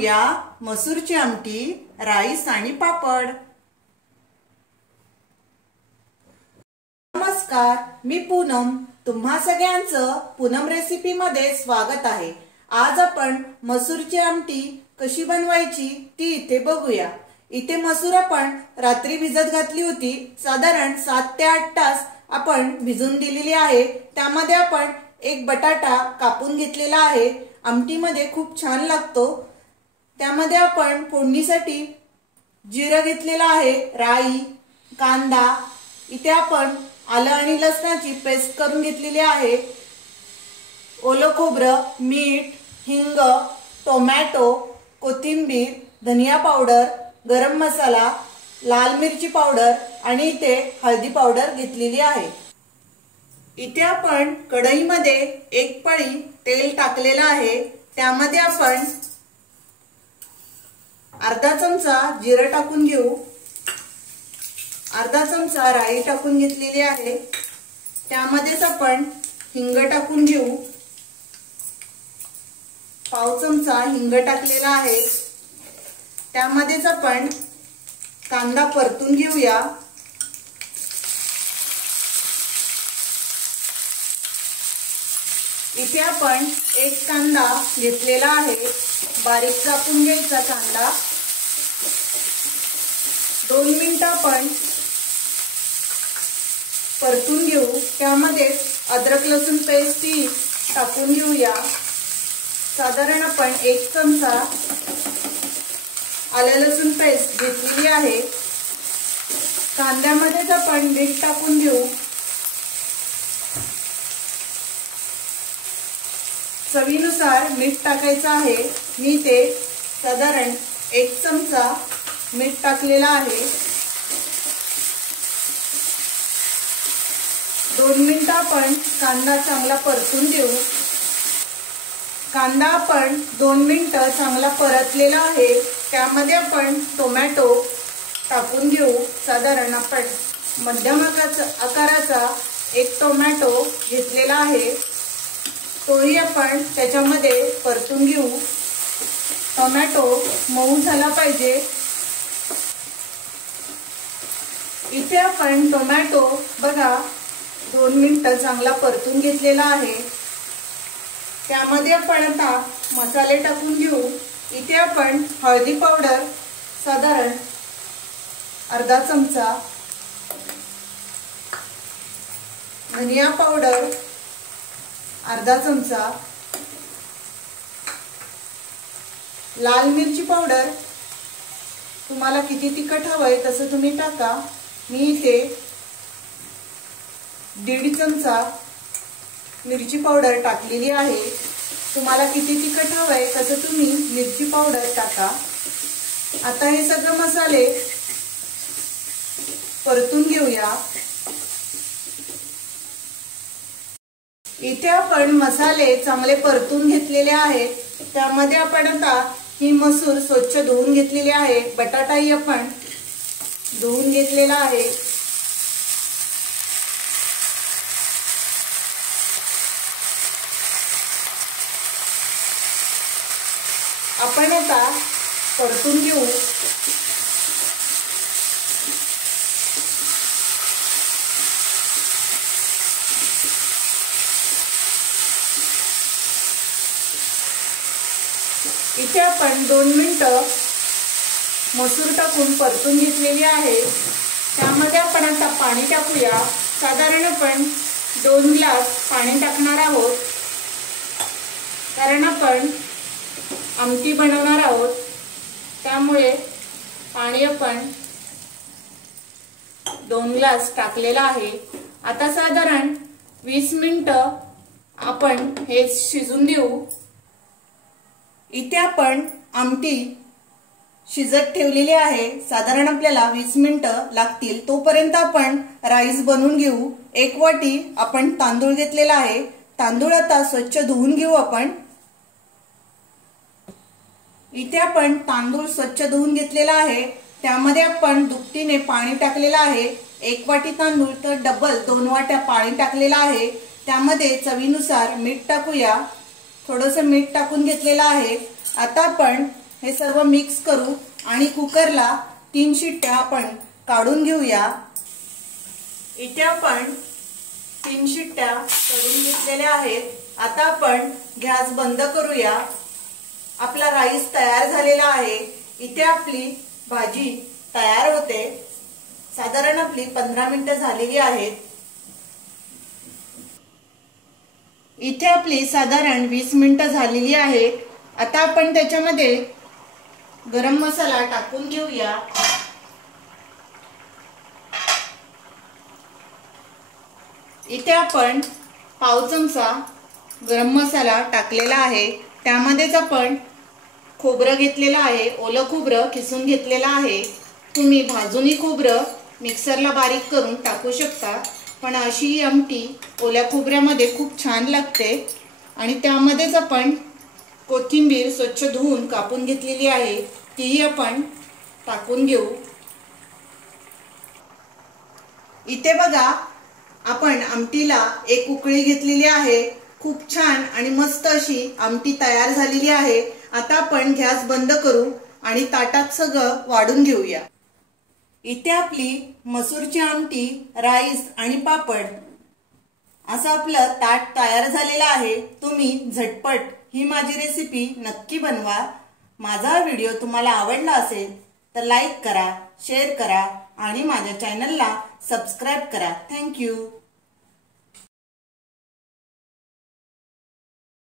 बनवूया मसूरची आमटी, राईस आणि पापड। नमस्कार, मी पूनम। तुम्हा सगळ्यांचं पूनम रेसिपी मध्ये स्वागत आहे। आज आपण मसूरची आमटी कशी बनवायची ती इथे बघूया। इथे मसूर आपण रात्री भिजत घातली होती, साधारण 7 ते 8 तास आपण भिजून दिलेली आहे। त्यामध्ये आपण एक बटाटा कापून घेतलेला आहे, आमटीमध्ये खूप छान लागतो। त्यामध्ये आपण फोडणीसाठी जिरं घेतलेला आहे, राई, कांदा, इथे आपण आलं आणि लसणाची पेस्ट करून घेतलेली आहे, ओलं खोबरं, मीठ, हिंग, टोमॅटो, कोथिंबीर, धनिया पावडर, गरम मसाला, लाल मिरची पावडर आणि इथे हळदी पावडर घेतलेली आहे। इथे आपण कढईमध्ये एक पळी तेल टाकलेला आहे, त्यामध्ये आपण अर्धा चमचा जिरं टाकून घेऊ, अर्धा चमचा राई टाकून घेतलेली आहे, त्यामध्येच आपण हिंग टाकून घेऊ, पाव चमचा हिंग टाकलेला आहे, त्यामध्येच आपण कांदा परतून घेऊया। इथे आपण एक कांदा घेतलेला आहे, बारीक कापून घ्यायचा कांदा। 2 मिनिटं आपण परतून घेऊ, त्यामध्ये अद्रक लसूण पेस्ट ही टाकून घेऊया। साधारण आपण 1 चमचा आलं लसूण पेस्ट घेतलेली आहे। कांद्यामध्येच आपण मीठ टाकून घेऊ, चवीनुसार मीठ टाकायचं आहे। मी ते साधारण 1 चमचा मीठ टाकलेला आहे। 2 मिनिटं आपण कांदा चांगला परतून घेऊ। कांदा आपण 2 मिनिटं चांगला परतलेला आहे, त्यामध्ये आपण टोमॅटो टाकून घेऊ। साधारण आपण मध्यम आकाराचा एक टोमॅटो घेतलेला आहे, तोही आपण त्याच्यामध्ये परतून घेऊ। टोमॅटो मऊ झाला पाहिजे। इथे आपण टोमॅटो बघा 2 मिनिटं चांगला परतून घेतलेला आहे, त्यामध्ये आपण आता मसाले टाकून घेऊ। इथे आपण हळदी पावडर साधारण अर्धा चमचा, धनिया पावडर अर्धा चमचा, लाल मिरची पावडर तुम्हाला किती तिखट हवंय तसं तुम्ही टाका। मी इथे 1.5 चमचा मिरची पावडर टाकलेली आहे, तुम्हाला किती तिखट हवंय तसं तुम्ही मिरची पावडर टाका। आता हे सगळे मसाले परतून घेऊया। इथे आपण मसाले चांगले परतून घेतलेले आहेत, त्यामध्ये आपण आता ही मसूर स्वच्छ धुवून घेतलेली आहे, बटाटाही आपण धुवून घेतलेला आहे। आपण आता परतून घेऊ। इथे आपण 2 मिनिटं मसूर टाकून परतून घेतलेली आहे, त्यामध्ये आपण आता पाणी टाकूया। साधारण आपण 2 ग्लास पाणी टाकणार आहोत, कारण आपण आमटी बनवणार आहोत, त्यामुळे पाणी आपण 2 ग्लास टाकलेला आहे। आता साधारण 20 मिनिटं आपण हे शिजून देऊ। इथे आपण आमटी शिजत ठेवलेली आहे, साधारण आपल्याला 20 मिनिटं लागतील। तोपर्यंत आपण राईस बनवून घेऊ। 1 वाटी आपण तांदूळ घेतलेला आहे, तांदूळ आता स्वच्छ धुवून घेऊ आपण। इथे आपण तांदूळ स्वच्छ धुवून घेतलेला आहे, त्यामध्ये आपण दुपटीने पाणी टाकलेलं आहे। 1 वाटी तांदूळ तर डबल 2 वाट्या पाणी टाकलेलं आहे, त्यामध्ये चवीनुसार मीठ टाकूया। थोडंसं मीठ टाकून घेतलेलं आहे। आता आपण हे सर्व मिक्स करू आणि कुकरला 3 शिट्ट्या आपण काढून घेऊया। इथे आपण 3 शिट्ट्या करून घेतलेल्या आहेत। आता आपण गॅस बंद करूया। आपला राईस तयार झालेला आहे। इथे आपली भाजी तयार होते। साधारण आपली 15 मिनिटे झालेली आहेत। इथे आपली साधारण 20 मिनिटे झालेली आहेत। आता आपण त्याच्यामध्ये गरम मसाला टाकून घेऊया। इथे आपण पाव चमचा गरम मसाला टाकलेला आहे। त्यामध्येच आपण खोबरं घेतलेलं आहे, ओलं खोबरं किसून घेतलेलं आहे। तुम्ही भाजूनी खोबरं मिक्सरला बारीक करून टाकू शकता, पण अशी आमटी ओल्या खोबऱ्यामध्ये खूप छान लागते। आणि त्यामध्येच आपण कोथिंबीर स्वच्छ धुवून कापून घेतलेली आहे, तीही आपण टाकून घेऊ। इथे बघा, आपण आमटीला एक उकळी घेतलेली आहे। खूप छान आणि मस्त अशी आमटी तयार झालेली आहे। आता आपण गॅस बंद करू आणि ताटात सगळं वाढून घेऊया। इथे आपली मसूरची आमटी, राईस आणि पापड असं आपलं ताट तयार झालेलं आहे। तुम्ही झटपट ही माझी रेसिपी नक्की बनवा। माझा व्हिडिओ तुम्हाला आवडला असेल तर लाईक करा, शेअर करा आणि माझ्या चॅनलला सबस्क्राइब करा। Thank you.